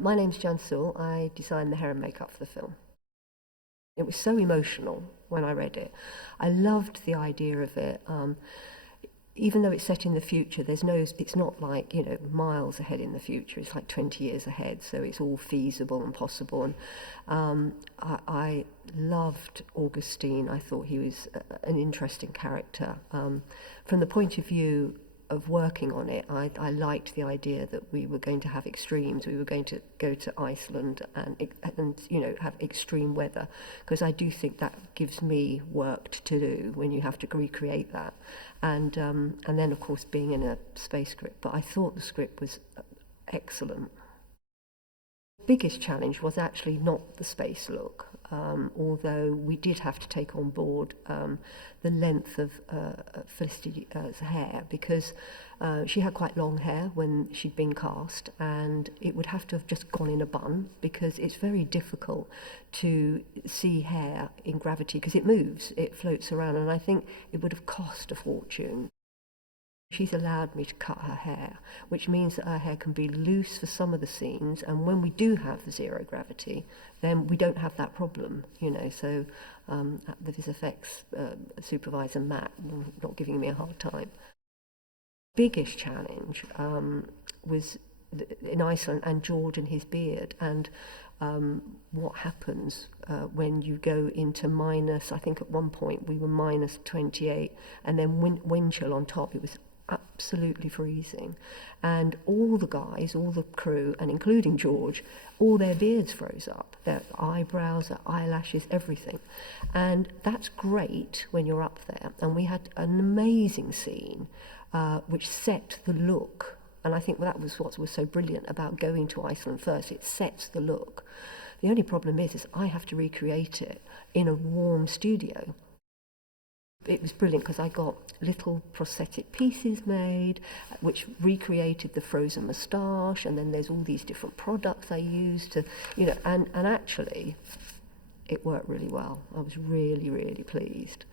My name's Sewell. I designed the hair and makeup for the film. It was so emotional when I read it. I loved the idea of it. Even though it's set in the future, it's not like, miles ahead in the future. It's like 20 years ahead, so it's all feasible and possible. And I loved Augustine. I thought he was an interesting character. From the point of view of working on it, I liked the idea that we were going to have extremes. We were going to go to Iceland and have extreme weather, because I do think that gives me work to do when you have to recreate that. And then of course being in a space script. But I thought the script was excellent. Biggest challenge was actually not the space look, although we did have to take on board the length of Felicity's hair, because she had quite long hair when she'd been cast, and it would have to have just gone in a bun, because it's very difficult to see hair in gravity, because it moves, it floats around, and I think it would have cost a fortune. She's allowed me to cut her hair, which means that her hair can be loose for some of the scenes, and when we do have the zero gravity, then we don't have that problem, so the VisFX supervisor, Matt, not giving me a hard time. Biggest challenge was in Iceland, and George and his beard, and what happens when you go into minus, I think at one point we were minus 28, and then wind chill on top. It was absolutely freezing, and all the guys, all the crew, and including George, all their beards froze up, their eyebrows, their eyelashes, everything. And that's great when you're up there. And we had an amazing scene which set the look, and I think that was what was so brilliant about going to Iceland first. It sets the look. The only problem is I have to recreate it in a warm studio. It was brilliant because I got little prosthetic pieces made which recreated the frozen moustache, and then there's all these different products I used to, and actually it worked really well. I was really, really pleased.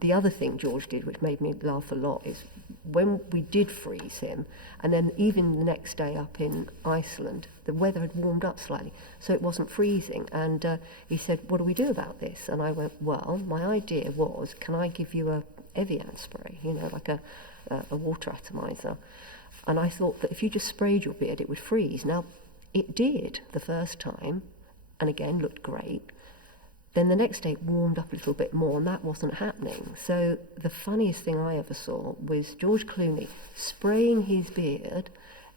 The other thing George did, which made me laugh a lot, is when we did freeze him, and then even the next day up in Iceland, the weather had warmed up slightly, so it wasn't freezing. And he said, "What do we do about this?" And I went, "Well, my idea was, can I give you a Evian spray, like a water atomizer?" And I thought that if you just sprayed your beard, it would freeze. Now, it did the first time, and again, looked great. Then the next day it warmed up a little bit more, and that wasn't happening. So the funniest thing I ever saw was George Clooney spraying his beard,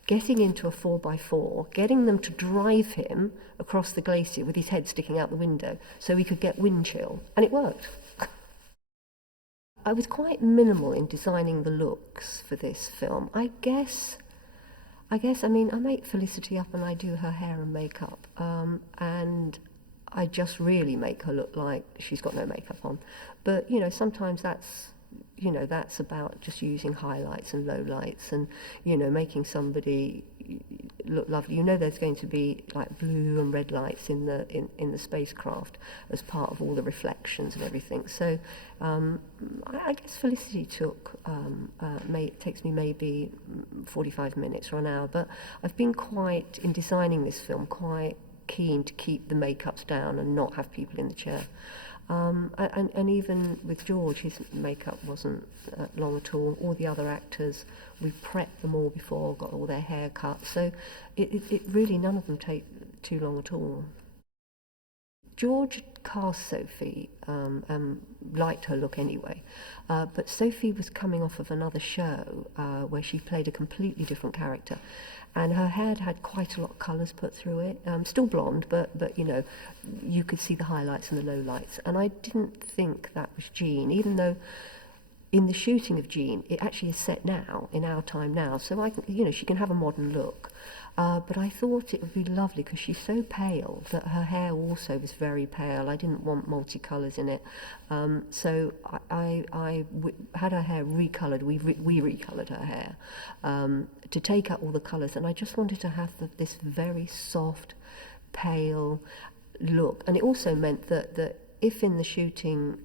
getting into a 4x4, getting them to drive him across the glacier with his head sticking out the window so he could get wind chill, and it worked. I was quite minimal in designing the looks for this film. I make Felicity up and I do her hair and makeup, and I just really make her look like she's got no makeup on. But, sometimes that's about just using highlights and lowlights and, making somebody look lovely. There's going to be like blue and red lights in the spacecraft as part of all the reflections and everything. So I guess Felicity takes me maybe 45 minutes or an hour, but I've been in designing this film, quite keen to keep the makeups down and not have people in the chair. And even with George, his makeup wasn't long at all. All the other actors, we prepped them all before, got all their hair cut. So it really, none of them take too long at all. George cast Sophie and liked her look anyway, but Sophie was coming off of another show where she played a completely different character, and her hair had quite a lot of colours put through it. Still blonde, but you could see the highlights and the lowlights, and I didn't think that was Jean, even though in the shooting of Jean, it actually is set now, in our time now, so she can have a modern look. But I thought it would be lovely because she's so pale that her hair also was very pale. I didn't want multicolours in it. So I had her hair recoloured. We recoloured her hair to take out all the colours. And I just wanted to have this very soft, pale look. And it also meant that if in the shooting,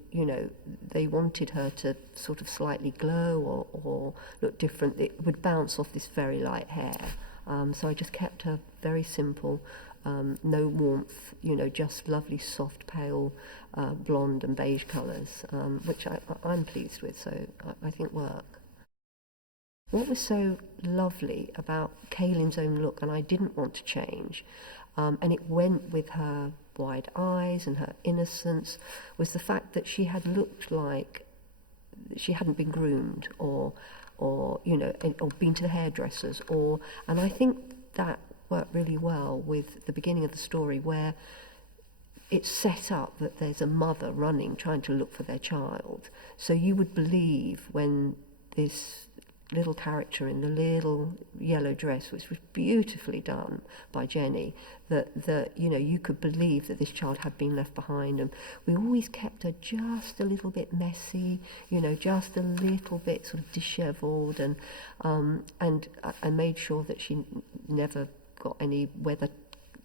they wanted her to sort of slightly glow or look different, it would bounce off this very light hair. So I just kept her very simple, no warmth, just lovely soft pale blonde and beige colours, which I'm pleased with, so I think work. What was so lovely about Kaylin's own look, and I didn't want to change, and it went with her wide eyes and her innocence, was the fact that she had looked like she hadn't been groomed or been to the hairdressers, and I think that worked really well with the beginning of the story, where it's set up that there's a mother running trying to look for their child, so you would believe when this little character in the little yellow dress, which was beautifully done by Jenny, that you could believe that this child had been left behind. And we always kept her just a little bit messy, just a little bit sort of dishevelled, and I made sure that she never got any weather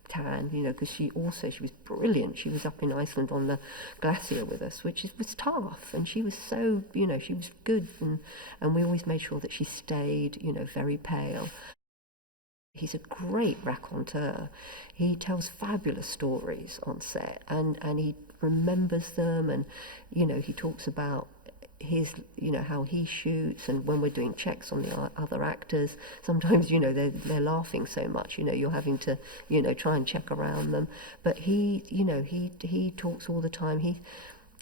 tan, because she was brilliant. She was up in Iceland on the glacier with us, which was tough, and she was so, she was good, and we always made sure that she stayed, very pale. He's a great raconteur. He tells fabulous stories on set, and he remembers them, and he talks about his, how he shoots, and when we're doing checks on the other actors, sometimes, they're laughing so much, you're having to, try and check around them. But he talks all the time.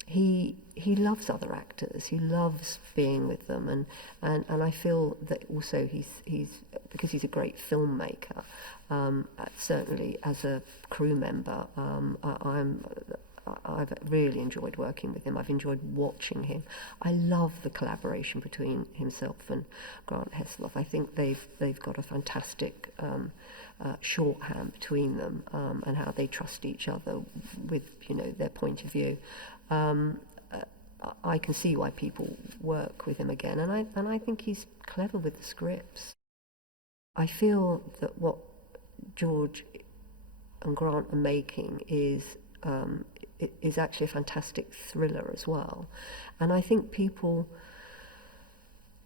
He loves other actors. He loves being with them, and I feel that also he's because he's a great filmmaker. Certainly as a crew member, I've really enjoyed working with him. I've enjoyed watching him. I love the collaboration between himself and Grant Heslov. I think they've got a fantastic shorthand between them, and how they trust each other with their point of view. I can see why people work with him again, and I think he's clever with the scripts. I feel that what George and Grant are making is actually a fantastic thriller as well. And I think people,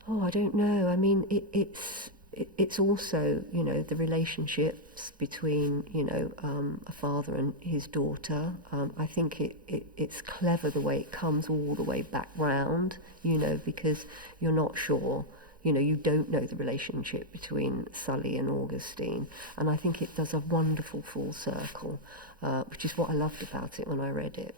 I don't know, I mean, it's also, the relationships between, a father and his daughter. I think it's clever the way it comes all the way back round, because you're not sure, you don't know the relationship between Sully and Augustine. And I think it does a wonderful full circle, which is what I loved about it when I read it.